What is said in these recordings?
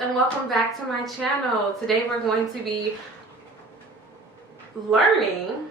and welcome back to my channel. Today we're going to be learning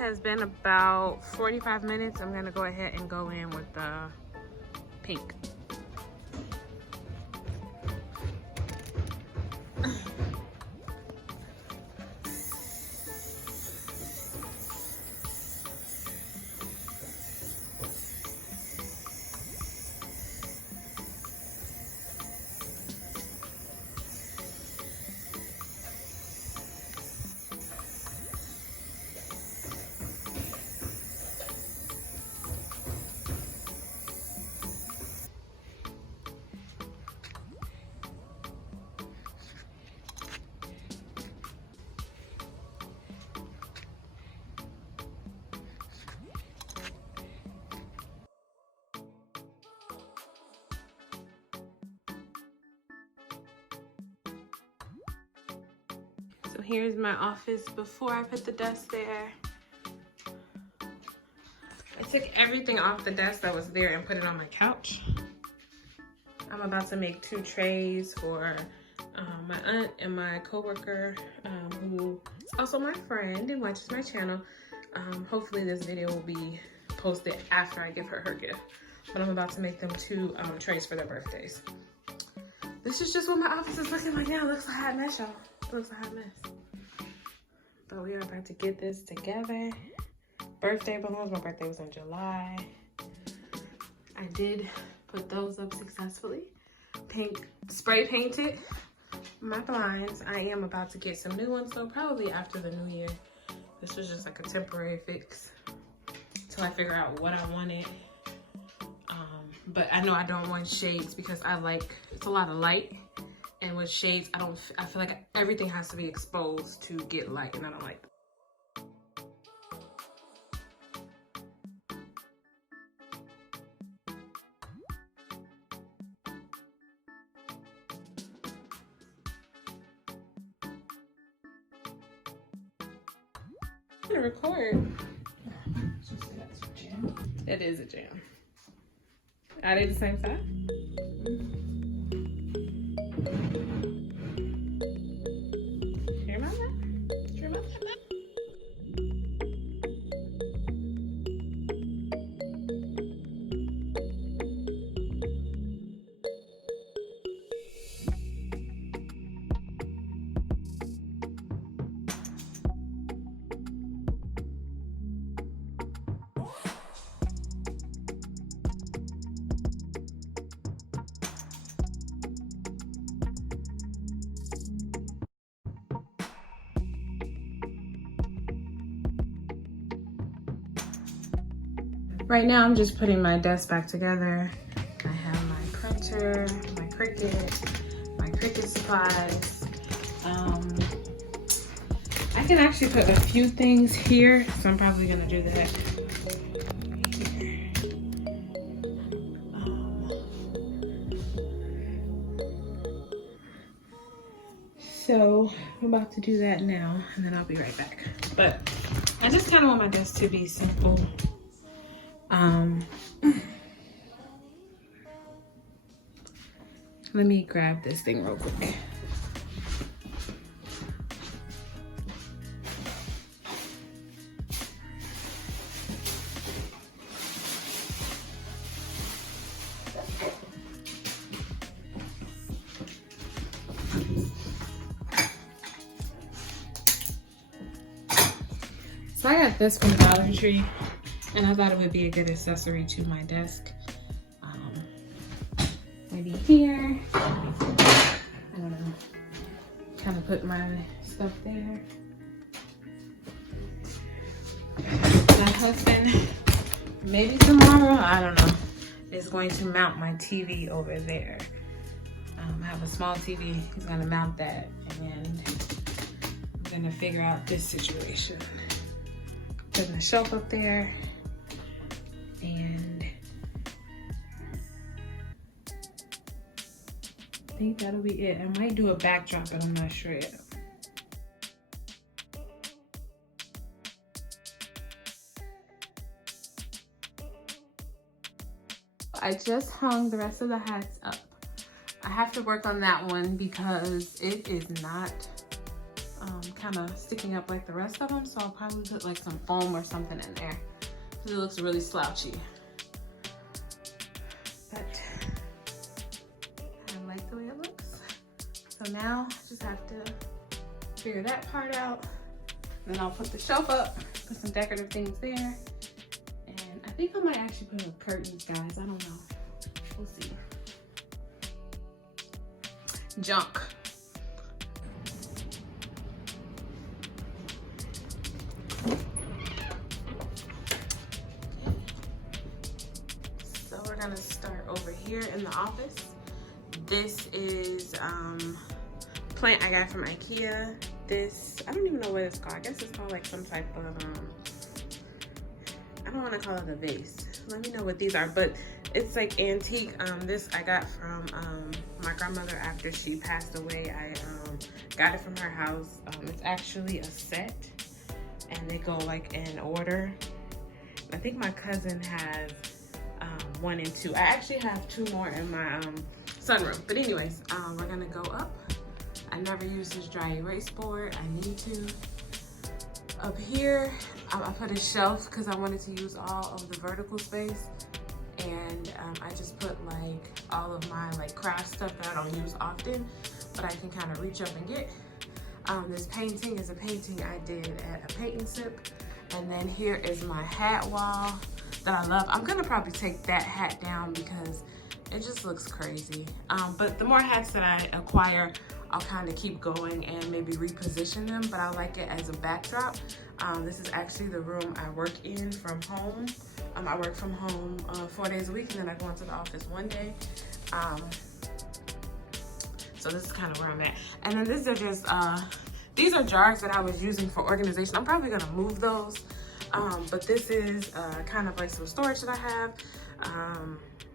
has been about 45 minutes. I'm gonna go ahead and go in with the pink. So here's my office before I put the desk there. I took everything off the desk that was there and put it on my couch. I'm about to make 2 trays for my aunt and my coworker, who is also my friend and watches my channel. Hopefully this video will be posted after I give her her gift. But I'm about to make them 2 trays for their birthdays. This is just what my office is looking like now. It looks like a hot mess, y'all. It looks like a hot mess. But we are about to get this together. Birthday balloons. My birthday was in July. I did put those up successfully. Pink spray painted my blinds. I am about to get some new ones though, probably after the new year. This was just like a temporary fix till I figure out what I wanted. But I know I don't want shades because I like, it's a lot of light. And with shades, I feel like everything has to be exposed to get light, and I don't like that. I'm gonna record. It is a jam. Are they the same size? Hear about that? Hear about that? Right now, I'm just putting my desk back together. I have my printer, my Cricut supplies. I can actually put a few things here, so I'm probably gonna do that here. So I'm about to do that now, and then I'll be right back. But I just kind of want my desk to be simple. Let me grab this thing real quick. So I got this from Dollar Tree, and I thought it would be a good accessory to my desk. Maybe here, I don't know, kind of put my stuff there. My husband, maybe tomorrow, I don't know, is going to mount my TV over there. I have a small TV, he's gonna mount that, and I'm gonna figure out this situation. Putting the shelf up there, and I think that'll be it. I might do a backdrop, but I'm not sure yet. I just hung the rest of the hats up. I have to work on that one because it is not kind of sticking up like the rest of them. So I'll probably put like some foam or something in there because it looks really slouchy. But I like the way it looks. So now I just have to figure that part out. And then I'll put the shelf up, put some decorative things there. And I think I might actually put up curtains, guys. I don't know. We'll see. Junk. So we're gonna start over here in the office. This is plant I got from IKEA. This, I don't even know what it's called. I guess it's called like some type of, I don't want to call it a vase. Let me know what these are, but it's like antique. This I got from my grandmother after she passed away. I got it from her house. It's actually a set, and they go like in order. I think my cousin has 1 and 2. I actually have 2 more in my sunroom. But anyways, we're gonna go up. I never use this dry erase board. I need to. Up here, I put a shelf because I wanted to use all of the vertical space. And I just put like all of my like craft stuff that I don't use often, but I can kind of reach up and get. This painting is a painting I did at a painting sip. And then here is my hat wall that I love. I'm gonna probably take that hat down because it just looks crazy. But the more hats that I acquire, I'll kind of keep going and maybe reposition them, but I like it as a backdrop. This is actually the room I work in from home. I work from home 4 days a week, and then I go into the office 1 day. So this is kind of where I'm at. And then these are just, these are jars that I was using for organization. I'm probably gonna move those. But this is kind of like some storage that I have.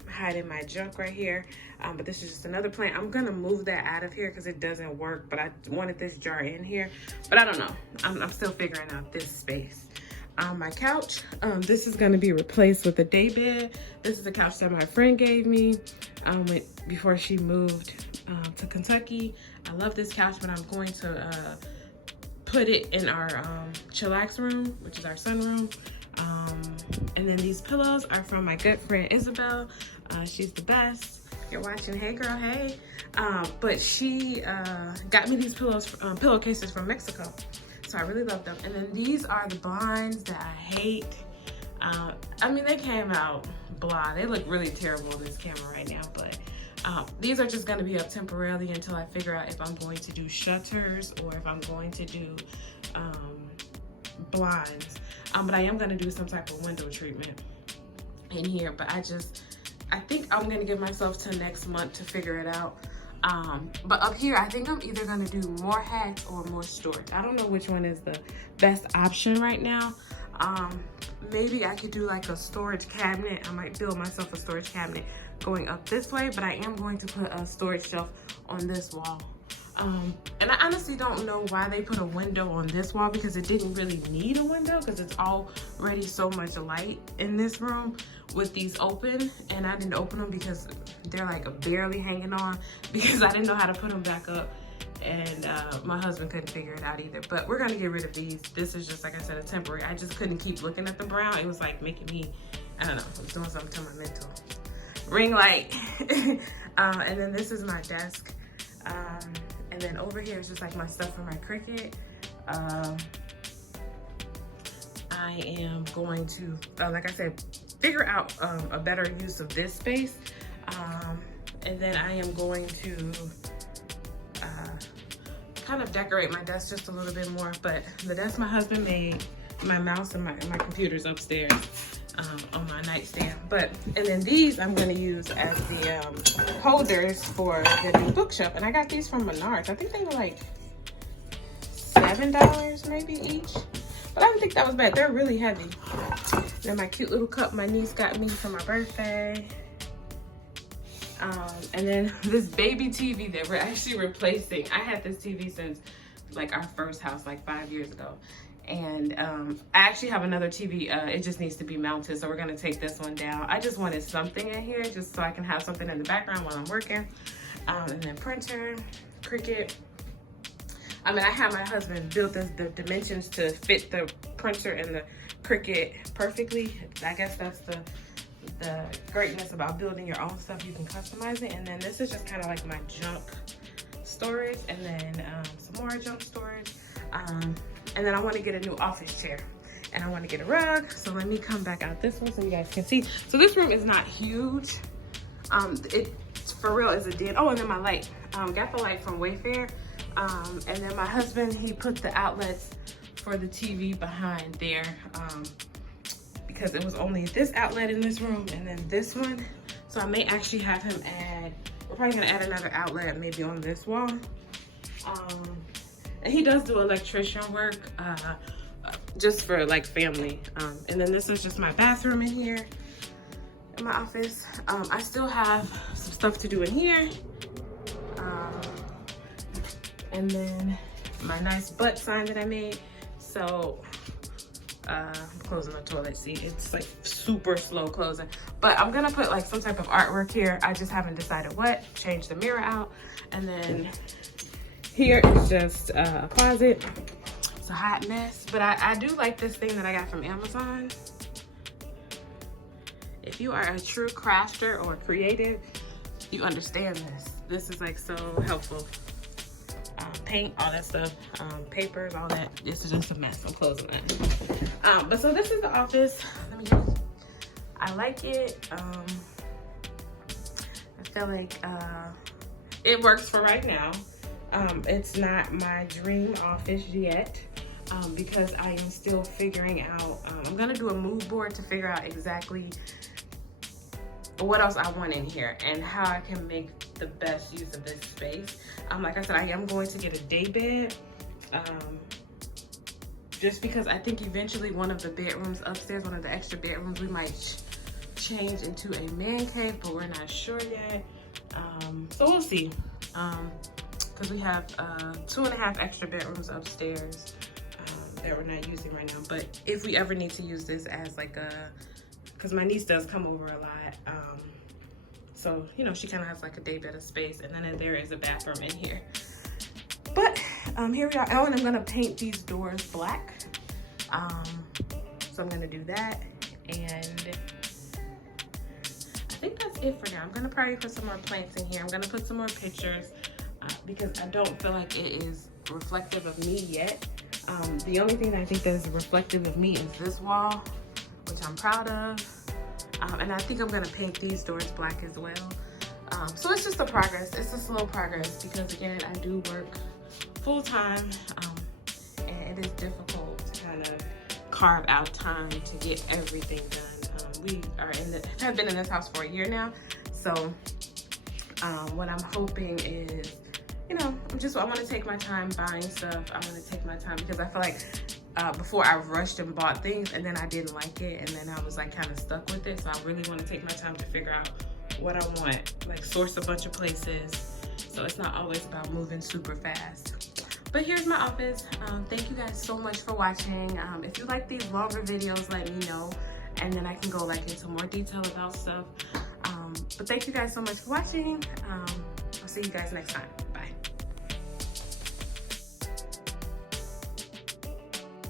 Hiding my junk right here. But this is just another plant. I'm gonna move that out of here because it doesn't work, but I wanted this jar in here. But I don't know, I'm still figuring out this space. My couch, this is gonna be replaced with a day bed. This is a couch that my friend gave me before she moved to Kentucky. I love this couch, but I'm going to put it in our chillax room, which is our sunroom. And then these pillows are from my good friend Isabel. She's the best. If you're watching, hey girl, hey. But she got me these pillowcases from Mexico. So I really love them. And then these are the blinds that I hate. I mean, they came out blah. They look really terrible on this camera right now, but these are just gonna be up temporarily until I figure out if I'm going to do shutters or if I'm going to do blinds. But I am gonna do some type of window treatment in here, but I think I'm gonna give myself till next month to figure it out. But up here, I think I'm either gonna do more hats or more storage. I don't know which one is the best option right now. Maybe I could do like a storage cabinet. I might build myself a storage cabinet going up this way, but I am going to put a storage shelf on this wall. And I honestly don't know why they put a window on this wall because it didn't really need a window because it's already so much light in this room with these open, and I didn't open them because they're like barely hanging on because I didn't know how to put them back up, and my husband couldn't figure it out either. But we're gonna get rid of these. This is just, like I said, a temporary. I just couldn't keep looking at the brown. It was like making me, I don't know, it was doing something to my mental. Ring light. And then this is my desk. And then over here is just like my stuff for my Cricut. I am going to, like I said, figure out a better use of this space. And then I am going to kind of decorate my desk just a little bit more. But the desk my husband made, my mouse and my computer's upstairs on my nightstand. And then these I'm going to use as the holders for the new bookshelf. And I got these from Menards. I think they were like $7 maybe each. But I don't think that was bad. They're really heavy. Then my cute little cup my niece got me for my birthday. And then this baby TV that we're actually replacing. I had this TV since like our first house, like 5 years ago. And I actually have another TV. It just needs to be mounted, so we're gonna take this one down. I just wanted something in here just so I can have something in the background while I'm working. And then printer, Cricut. I mean, I had my husband build the dimensions to fit the printer and the Cricut perfectly. I guess that's the greatness about building your own stuff. You can customize it. And then this is just kind of like my junk storage, and then some more junk storage. And then I want to get a new office chair, and I want to get a rug. So let me come back out this one so you guys can see. So this room is not huge. It for real is a den. Oh, and then my light. Got the light from Wayfair. And then my husband, he put the outlets for the TV behind there, because it was only this outlet in this room and then this one. So I may actually have him add, we're probably gonna add another outlet maybe on this wall. And he does do electrician work, just for like family. And then this is just my bathroom in here, in my office. I still have some stuff to do in here. And then my nice butt sign that I made. So I'm closing the toilet seat. It's like super slow closing, but I'm gonna put like some type of artwork here. I just haven't decided what. Change the mirror out. And then here is just a closet. It's a hot mess, but I do like this thing that I got from Amazon. If you are a true crafter or creative, you understand this. This is like so helpful. Paint, all that stuff, papers, all that. This is just a mess. I'm closing that. But so this is the office. Let me just, I like it. I feel like it works for right now. It's not my dream office yet, because I am still figuring out, I'm gonna do a mood board to figure out exactly what else I want in here and how I can make the best use of this space. Like I said, I am going to get a day bed, just because I think eventually one of the bedrooms upstairs, one of the extra bedrooms, we might change into a man cave, but we're not sure yet. So we'll see, because we have 2.5 extra bedrooms upstairs that we're not using right now. But if we ever need to use this as like a, because my niece does come over a lot, so you know, she kind of has like a day bed of space, and then there is a bathroom in here. But here we are. Oh, and I'm gonna paint these doors black. So I'm gonna do that, and I think that's it for now. I'm gonna probably put some more plants in here. I'm gonna put some more pictures, because I don't feel like it is reflective of me yet. The only thing that I think that is reflective of me is this wall, which I'm proud of. And I think I'm gonna paint these doors black as well. So it's just a progress. It's a slow progress, because again, I do work full time, and it is difficult to kind of carve out time to get everything done. We are have been in this house for a year now. So what I'm hoping is, you know, I want to take my time buying stuff. I want to take my time, because I feel like before I rushed and bought things, and then I didn't like it, and then I was like kind of stuck with it. So I really want to take my time to figure out what I want, like source a bunch of places. So it's not always about moving super fast. But here's my office. Thank you guys so much for watching. If you like these longer videos, let me know, and then I can go like into more detail about stuff. But thank you guys so much for watching. I'll see you guys next time.